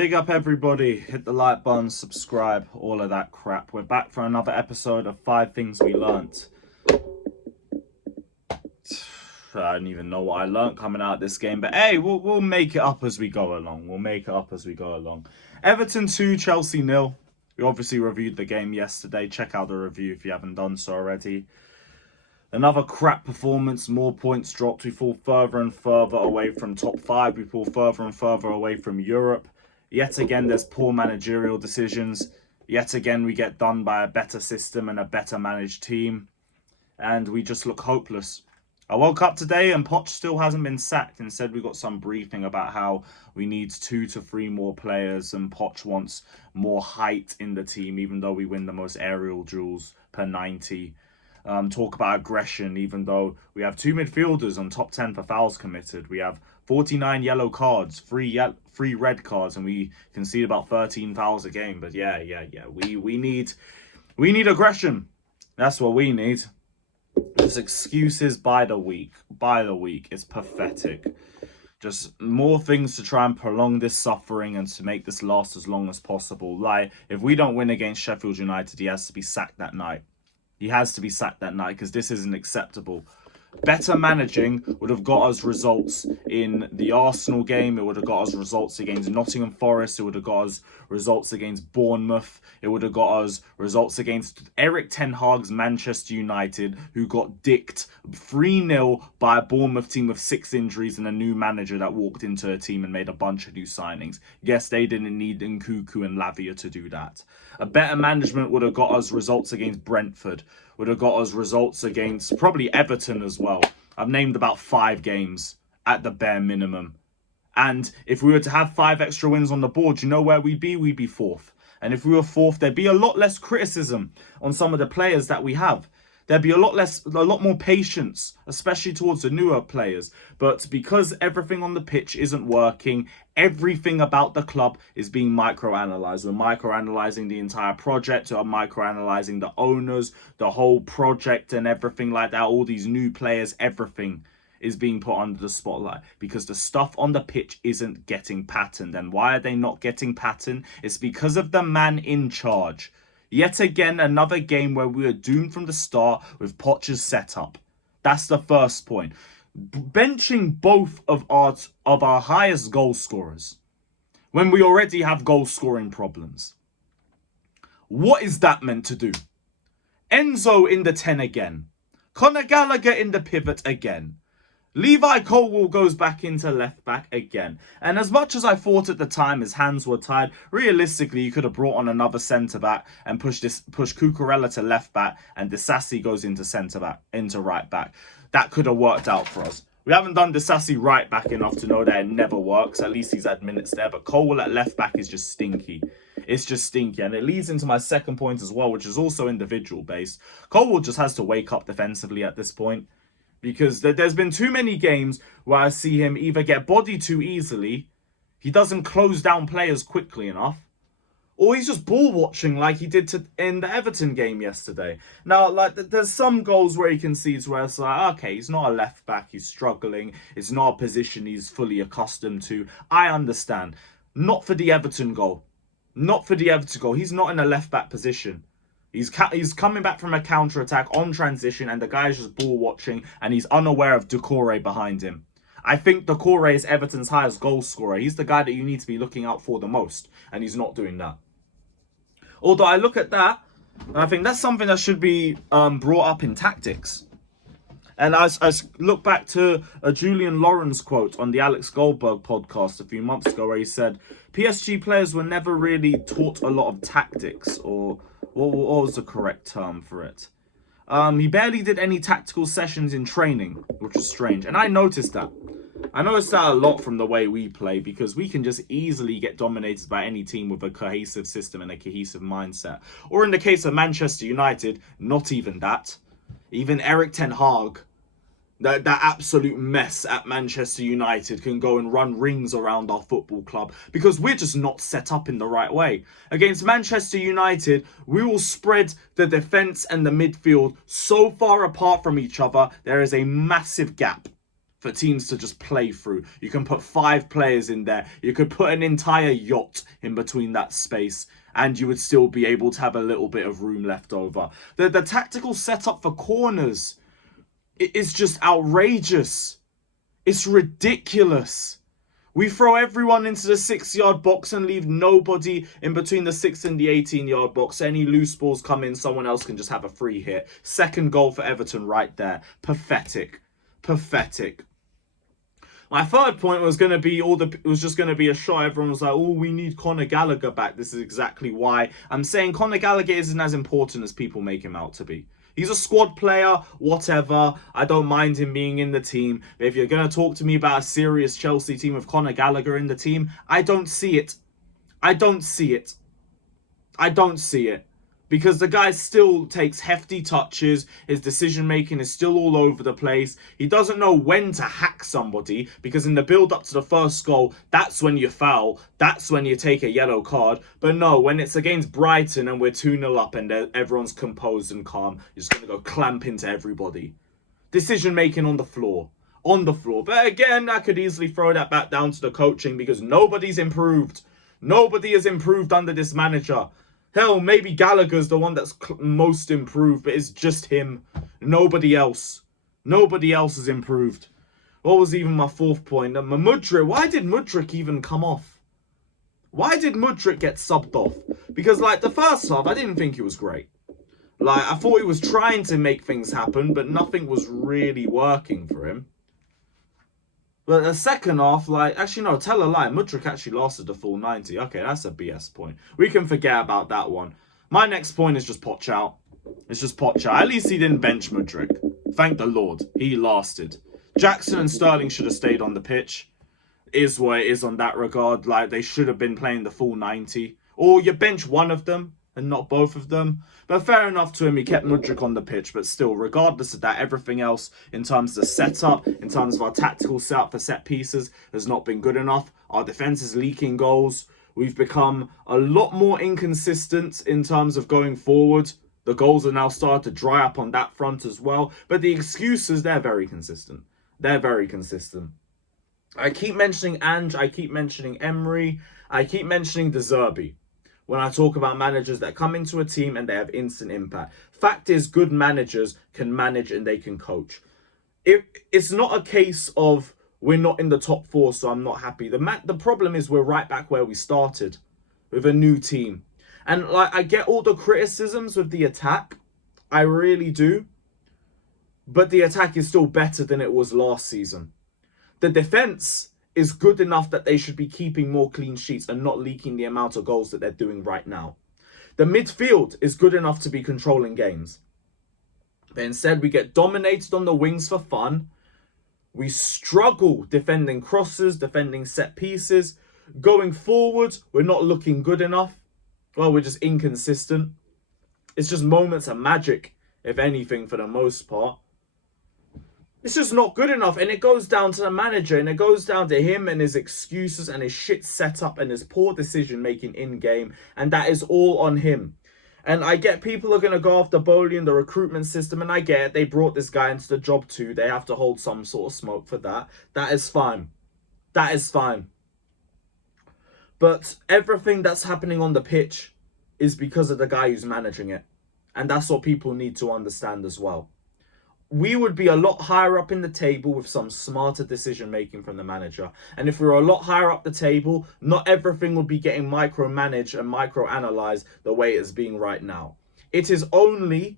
Big up everybody, hit the like button, subscribe, all of that crap. We're back for another episode of 5 Things We Learnt. I don't even know what I learnt coming out of this game, but hey, we'll make it up as we go along. Everton 2, Chelsea 0. We obviously reviewed the game yesterday. Check out the review if you haven't done so already. Another crap performance, more points dropped. We fall further and further away from top 5. We fall further and further away from Europe. Yet again, there's poor managerial decisions. Yet again, we get done by a better system and a better managed team. And we just look hopeless. I woke up today and Poch still hasn't been sacked. Instead, we got some briefing about how we need 2 to 3 more players and Poch wants more height in the team, even though we win the most aerial duels per 90. Talk about aggression, even though we have 2 midfielders on top 10 for fouls committed. We have 49 yellow cards, 3 red cards, and we concede about 13 fouls a game. But yeah. We need aggression. That's what we need. Just excuses by the week. It's pathetic. Just more things to try and prolong this suffering and to make this last as long as possible. Like, if we don't win against Sheffield United, he has to be sacked that night. He has to be sacked that night because this isn't acceptable. Better managing would have got us results in the Arsenal game. It would have got us results against Nottingham Forest. It would have got us results against Bournemouth. It would have got us results against Erik ten Hag's Manchester United, who got dicked 3-0 by a Bournemouth team with 6 injuries and a new manager that walked into a team and made a bunch of new signings. Yes, they didn't need Nkunku and Lavia to do that. A better management would have got us results against Brentford. Would have got us results against probably Everton as well. I've named about 5 games at the bare minimum. And if we were to have 5 extra wins on the board, you know where we'd be? We'd be 4th. And if we were 4th, there'd be a lot less criticism on some of the players that we have. There'd be a lot more patience, especially towards the newer players. But because everything on the pitch isn't working, everything about the club is being microanalyzed. We're microanalyzing the entire project, we're microanalyzing the owners, the whole project and everything like that. All these new players, everything is being put under the spotlight because the stuff on the pitch isn't getting patterned. And why are they not getting patterned? It's because of the man in charge. Yet again, another game where we are doomed from the start with Poch's setup. That's the first point. Benching both of our highest goal scorers when we already have goal scoring problems. What is that meant to do? Enzo in the 10 again. Conor Gallagher in the pivot again. Levi Colwill goes back into left back again. And as much as I thought at the time his hands were tied, realistically you could have brought on another centre back and push Cucurella to left back and Disasi goes into right back. That could have worked out for us. We haven't done Disasi right back enough to know that it never works. At least he's had minutes there. But Colwill at left back is just stinky. It's just stinky. And it leads into my second point as well, which is also individual based. Colwill just has to wake up defensively at this point. Because there's been too many games where I see him either get bodied too easily, he doesn't close down players quickly enough, or he's just ball watching like he did in the Everton game yesterday. Now, like, there's some goals where he concedes where it's like, okay, he's not a left back, he's struggling, it's not a position he's fully accustomed to. I understand. Not for the Everton goal. He's not in a left back position. He's coming back from a counter-attack on transition and the guy's just ball watching and he's unaware of Doucouré behind him. I think Doucouré is Everton's highest goal scorer. He's the guy that you need to be looking out for the most and he's not doing that. Although I look at that and I think that's something that should be brought up in tactics. And I look back to a Julian Lawrence quote on the Alex Goldberg podcast a few months ago where he said, PSG players were never really taught a lot of tactics, or what was the correct term for it? He barely did any tactical sessions in training, which was strange. And I noticed that. I noticed that a lot from the way we play because we can just easily get dominated by any team with a cohesive system and a cohesive mindset. Or in the case of Manchester United, not even that. Even Erik ten Hag, that absolute mess at Manchester United, can go and run rings around our football club because we're just not set up in the right way. Against Manchester United, we will spread the defence and the midfield so far apart from each other, there is a massive gap. for teams to just play through. You can put 5 players in there. You could put an entire yacht in between that space, and you would still be able to have a little bit of room left over. The tactical setup for corners is just outrageous. It's ridiculous. We throw everyone into the 6-yard box and leave nobody in between the 6 and the 18-yard box. Any loose balls come in, someone else can just have a free hit. Second goal for Everton right there. Pathetic. Pathetic. My third point was going to be it was just going to be a shot. Everyone was like, oh, we need Conor Gallagher back. This is exactly why I'm saying Conor Gallagher isn't as important as people make him out to be. He's a squad player, whatever. I don't mind him being in the team. But if you're going to talk to me about a serious Chelsea team with Conor Gallagher in the team, I don't see it. I don't see it. I don't see it. Because the guy still takes hefty touches. His decision-making is still all over the place. He doesn't know when to hack somebody. Because in the build-up to the first goal, that's when you foul. That's when you take a yellow card. But no, when it's against Brighton and we're 2-0 up and everyone's composed and calm, you're just going to go clamp into everybody. Decision-making on the floor. On the floor. But again, I could easily throw that back down to the coaching because nobody's improved. Nobody has improved under this manager. Hell, maybe Gallagher's the one that's most improved, but it's just him. Nobody else. Nobody else has improved. What was even my fourth point? Mudryk. Why did Mudryk even come off? Why did Mudryk get subbed off? Because, like, the first half, I didn't think he was great. Like, I thought he was trying to make things happen, but nothing was really working for him. But the second half, like, actually, no, tell a lie. Mudryk actually lasted the full 90. Okay, that's a BS point. We can forget about that one. My next point is just Poch out. It's just Poch out. At least he didn't bench Mudryk. Thank the Lord. He lasted. Jackson and Sterling should have stayed on the pitch. Is what it is on that regard. Like, they should have been playing the full 90. Or you bench one of them and not both of them. But fair enough to him, he kept Mudryk on the pitch. But still, regardless of that, everything else in terms of the setup, in terms of our tactical setup for set pieces, has not been good enough. Our defence is leaking goals. We've become a lot more inconsistent in terms of going forward. The goals are now starting to dry up on that front as well. But the excuses, they're very consistent. They're very consistent. I keep mentioning Ange, I keep mentioning Emery, I keep mentioning De Zerbi when I talk about managers that come into a team and they have instant impact. Fact is, good managers can manage and they can coach. It's not a case of we're not in the top 4, so I'm not happy. The problem is we're right back where we started with a new team. And like, I get all the criticisms with the attack. I really do. But the attack is still better than it was last season. The defense is good enough that they should be keeping more clean sheets and not leaking the amount of goals that they're doing right now. The midfield is good enough to be controlling games. But instead, we get dominated on the wings for fun. We struggle defending crosses, defending set pieces. Going forward, we're not looking good enough. Well, we're just inconsistent. It's just moments of magic, if anything, for the most part. It's just not good enough, and it goes down to the manager, and it goes down to him and his excuses and his shit setup and his poor decision-making in-game, and that is all on him. And I get people are going to go after Bowley and the recruitment system, and I get it. They brought this guy into the job too. They have to hold some sort of smoke for that. That is fine. That is fine. But everything that's happening on the pitch is because of the guy who's managing it. And that's what people need to understand as well. We would be a lot higher up in the table with some smarter decision-making from the manager. And if we were a lot higher up the table, not everything would be getting micromanaged and microanalyzed the way it is being right now. It is only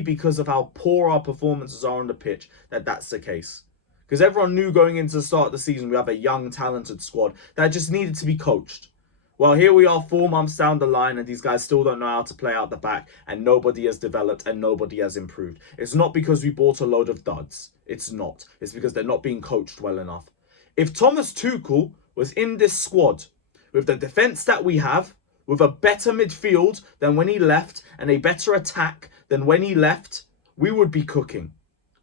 because of how poor our performances are on the pitch that that's the case. Because everyone knew going into the start of the season we have a young, talented squad that just needed to be coached. Well, here we are 4 months down the line and these guys still don't know how to play out the back and nobody has developed and nobody has improved. It's not because we bought a load of duds. It's not. It's because they're not being coached well enough. If Thomas Tuchel was in this squad with the defence that we have, with a better midfield than when he left and a better attack than when he left, we would be cooking.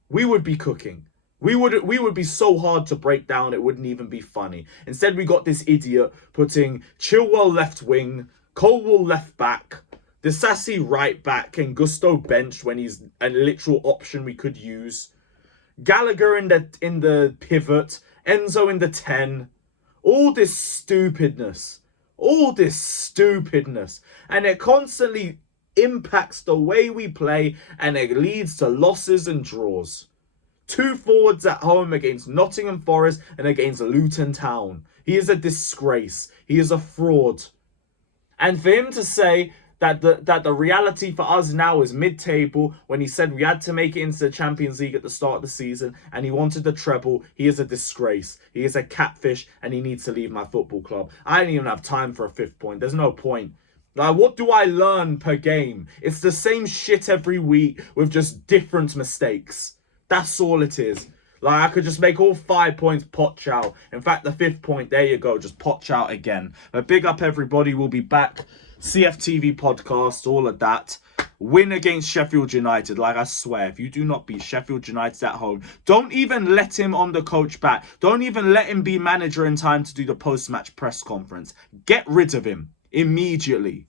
We would be cooking. We would be so hard to break down, it wouldn't even be funny. Instead, we got this idiot putting Chilwell left wing, Colwell left back, Disasi right back, and Gusto benched when he's a literal option we could use. Gallagher in the pivot, Enzo in the 10. All this stupidness. And it constantly impacts the way we play, and it leads to losses and draws. 2 forwards at home against Nottingham Forest and against Luton Town. He is a disgrace. He is a fraud. And for him to say that the reality for us now is mid-table, when he said we had to make it into the Champions League at the start of the season and he wanted the treble, he is a disgrace. He is a catfish and he needs to leave my football club. I don't even have time for a 5th point. There's no point. Like, what do I learn per game? It's the same shit every week with just different mistakes. That's all it is. Like, I could just make all 5 points Poch out. In fact, the 5th point, there you go, just Poch out again. But big up everybody. We'll be back. CFTV podcast, all of that. Win against Sheffield United. Like, I swear, if you do not beat Sheffield United at home, don't even let him on the coach back. Don't even let him be manager in time to do the post-match press conference. Get rid of him immediately.